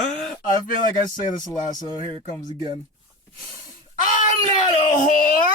I feel like I say this a lot, so here it comes again. I'm not a whore!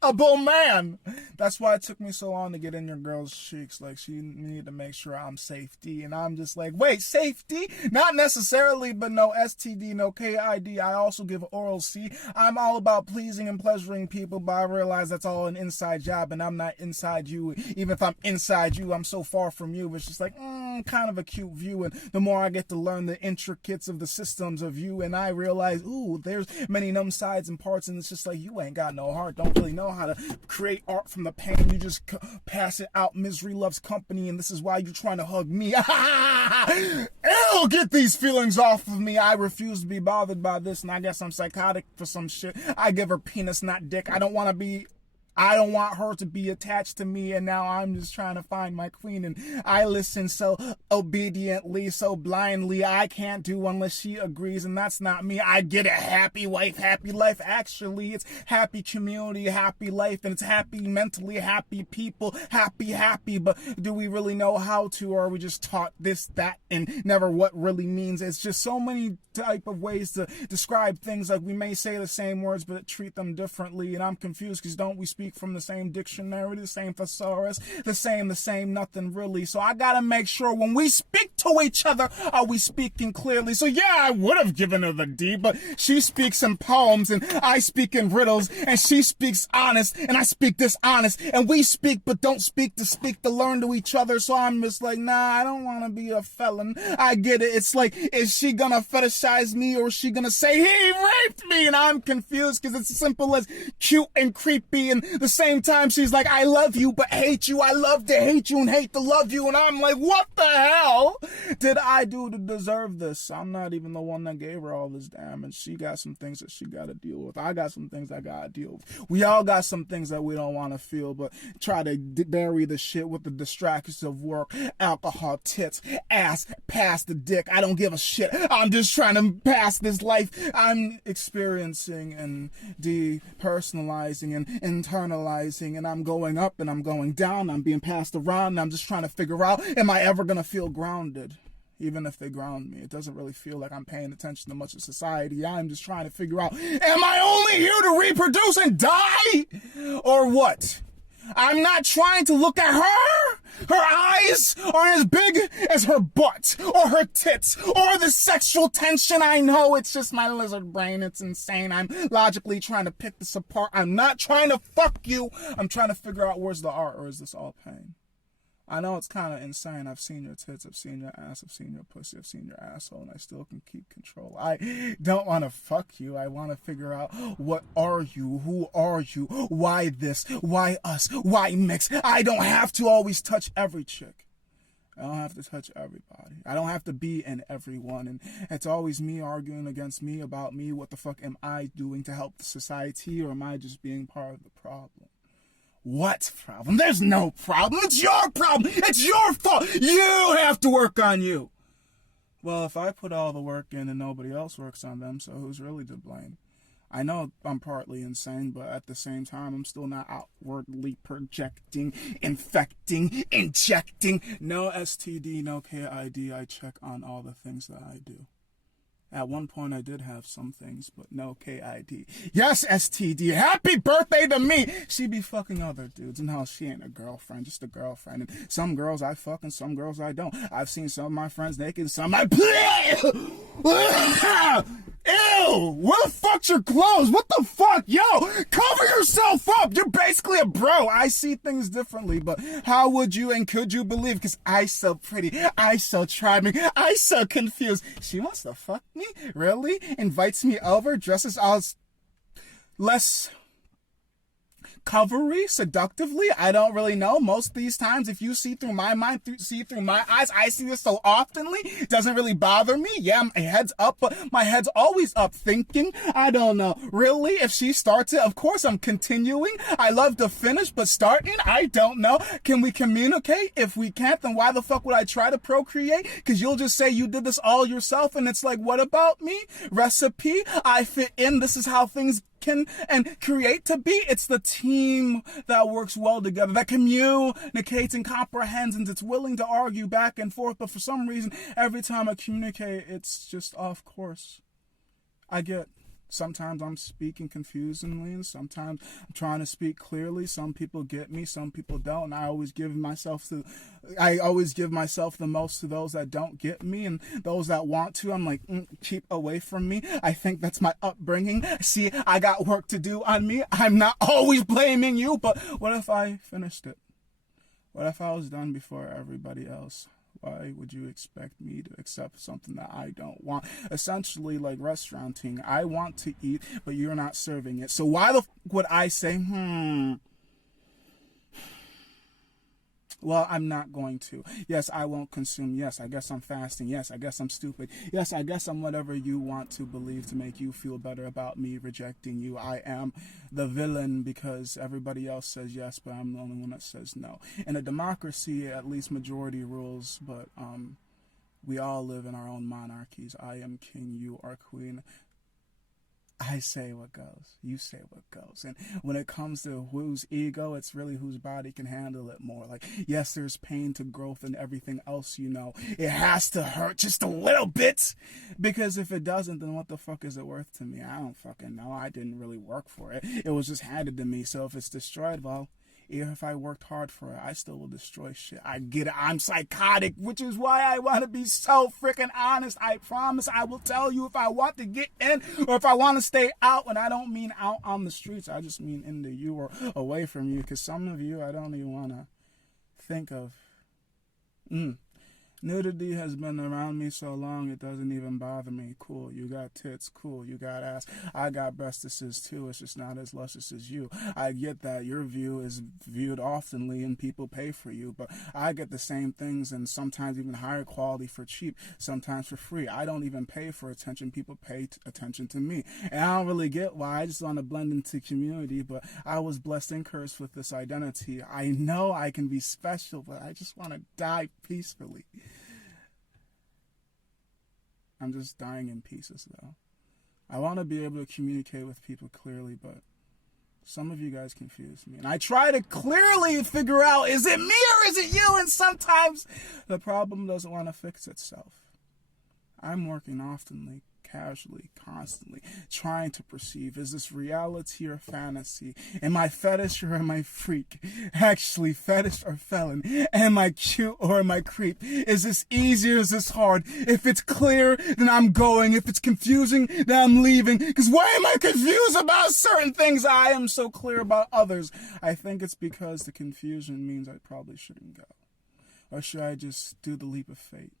A bull man. That's why it took me so long to get in your girl's cheeks. Like, she needed to make sure I'm safety. And I'm just like, wait, safety? Not necessarily, but no STD, no KID. I also give oral C. I'm all about pleasing and pleasuring people, but I realize that's all an inside job, and I'm not inside you. Even if I'm inside you, I'm so far from you. It's just like, kind of a cute view. And the more I get to learn the intricacies of the systems of you, and I realize, ooh, there's many numb sides and parts, and it's just like, you ain't got no heart. Don't really know how to create art from the pain. You just pass it out. Misery loves company, and this is why you're trying to hug me. Ew, get these feelings off of me. I refuse to be bothered by this, and I guess I'm psychotic for some shit. I give her penis, not dick. I don't want her to be attached to me, and now I'm just trying to find my queen, and I listen so obediently, so blindly. I can't do unless she agrees, and that's not me. I get a happy wife, happy life. Actually, it's happy community, happy life, and it's happy mentally, happy people, happy, but do we really know how to, or are we just taught this, that, and never what really means? It's just so many type of ways to describe things. Like, we may say the same words, but treat them differently, and I'm confused, because don't we speak from the same dictionary, the same thesaurus, the same, nothing really. So I gotta make sure when we speak to each other, are we speaking clearly? So yeah, I would have given her the D, but she speaks in poems, and I speak in riddles, and she speaks honest, and I speak dishonest, and we speak but don't speak to learn to each other. So I'm just like, nah, I don't want to be a felon. I get it. It's like, is she gonna fetishize me, or is she gonna say he raped me? And I'm confused, because it's as simple as cute and creepy, and the same time she's like, I love you but hate you. I love to hate you and hate to love you. And I'm like, what the hell did I do to deserve this? I'm not even the one that gave her all this damage. She got some things that she gotta deal with. I got some things I gotta deal with. We all got some things that we don't want to feel, but try to bury the shit with the distractions of work, alcohol, tits, ass, pass the dick. I don't give a shit. I'm just trying to pass this life I'm experiencing, and depersonalizing and internalizing, and I'm going up and I'm going down. I'm being passed around, and I'm just trying to figure out, am I ever gonna feel grounded? Even if they ground me, it doesn't really feel like I'm paying attention to much of society. I'm just trying to figure out, am I only here to reproduce and die? Or what? I'm not trying to look at her. Her eyes aren't as big as her butt, or her tits, or the sexual tension. I know it's just my lizard brain. It's insane. I'm logically trying to pick this apart. I'm not trying to fuck you. I'm trying to figure out, where's the art, or is this all pain? I know it's kind of insane. I've seen your tits, I've seen your ass, I've seen your pussy, I've seen your asshole, and I still can keep control. I don't want to fuck you. I want to figure out, what are you? Who are you? Why this? Why us? Why mix? I don't have to always touch every chick. I don't have to touch everybody. I don't have to be in everyone. And it's always me arguing against me about me. What the fuck am I doing to help the society, or am I just being part of the problem? What problem? There's no problem. It's your problem. It's your fault. You have to work on you. Well, if I put all the work in and nobody else works on them, so who's really to blame? I know I'm partly insane, but at the same time, I'm still not outwardly projecting, infecting, injecting. No STD, no KID. I check on all the things that I do. At one point, I did have some things, but no KID. Yes, STD. Happy birthday to me. She be fucking other dudes. No, she ain't a girlfriend, just a girlfriend. And some girls I fuck and some girls I don't. I've seen some of my friends naked and some I... Ew! Where the fuck's your clothes? What the fuck? Yo! Cover yourself up! You're basically a bro. I see things differently, but how would you and could you believe? Because I so pretty. I so charming. I so confused. She wants to fuck me? Really? Invites me over, dresses all less covery, seductively. I don't really know. Most of these times, if you see through my mind, see through my eyes, I see this so oftenly, it doesn't really bother me. Yeah, my head's up, but my head's always up thinking. I don't know. Really? If she starts it, of course I'm continuing. I love to finish, but starting, I don't know. Can we communicate? If we can't, then why the fuck would I try to procreate? Because you'll just say you did this all yourself, and it's like, what about me? Recipe? I fit in. This is how things can and create to be. It's the team that works well together, that communicates and comprehends, and it's willing to argue back and forth. But for some reason, every time I communicate, it's just off course. I get sometimes I'm speaking confusingly, and sometimes I'm trying to speak clearly. Some people get me, some people don't. And I always give myself the most to those that don't get me, and those that want to, I'm like, keep away from me. I think that's my upbringing. See, I got work to do on me. I'm not always blaming you, but what if I finished it? What if I was done before everybody else? Why would you expect me to accept something that I don't want? Essentially, like restauranting. I want to eat, but you're not serving it. So why the would I say, well, I'm not going to. Yes, I won't consume. Yes, I guess I'm fasting. Yes, I guess I'm stupid. Yes, I guess I'm whatever you want to believe to make you feel better about me rejecting you. I am the villain because everybody else says yes, but I'm the only one that says no. In a democracy, at least majority rules, but we all live in our own monarchies. I am king, you are queen. I say what goes. You say what goes. And when it comes to whose ego, it's really whose body can handle it more. Like, yes, there's pain to growth and everything else, you know. It has to hurt just a little bit. Because if it doesn't, then what the fuck is it worth to me? I don't fucking know. I didn't really work for it. It was just handed to me. So if it's destroyed, well, even if I worked hard for it, I still will destroy shit. I get it. I'm psychotic, which is why I want to be so freaking honest. I promise I will tell you if I want to get in or if I want to stay out. And I don't mean out on the streets. I just mean into you or away from you. Because some of you I don't even want to think of. Nudity has been around me so long it doesn't even bother me. Cool, you got tits. Cool, you got ass. I got breastises too. It's just not as luscious as you. I get that your view is viewed oftenly and people pay for you, but I get the same things and sometimes even higher quality for cheap, sometimes for free. I don't even pay for attention. People pay attention to me. And I don't really get why. I just want to blend into community, but I was blessed and cursed with this identity. I know I can be special, but I just want to die peacefully. I'm just dying in pieces, though. I want to be able to communicate with people clearly, but some of you guys confuse me. And I try to clearly figure out, is it me or is it you? And sometimes the problem doesn't want to fix itself. I'm working oftenly, casually, constantly, trying to perceive, is this reality or fantasy? Am I fetish or am I freak? Actually, fetish or felon? Am I cute or am I creep? Is this easy or is this hard? If it's clear, then I'm going. If it's confusing, then I'm leaving. Because why am I confused about certain things? I am so clear about others. I think it's because the confusion means I probably shouldn't go. Or should I just do the leap of fate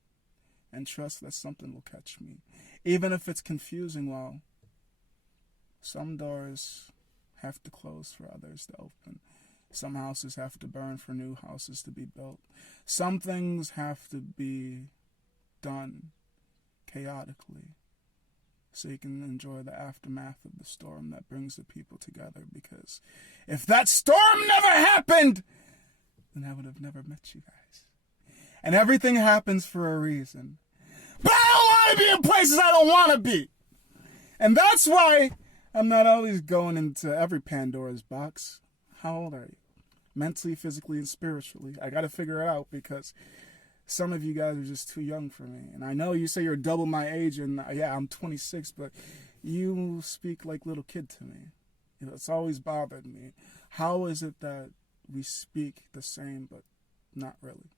and trust that something will catch me? Even if it's confusing, well, some doors have to close for others to open. Some houses have to burn for new houses to be built. Some things have to be done chaotically so you can enjoy the aftermath of the storm that brings the people together. Because if that storm never happened, then I would have never met you guys. And everything happens for a reason. But I don't want to be in places I don't want to be. And that's why I'm not always going into every Pandora's box. How old are you? Mentally, physically, and spiritually. I got to figure it out because some of you guys are just too young for me. And I know you say you're double my age, and yeah, I'm 26, but you speak like little kid to me. You know, it's always bothered me. How is it that we speak the same, but not really?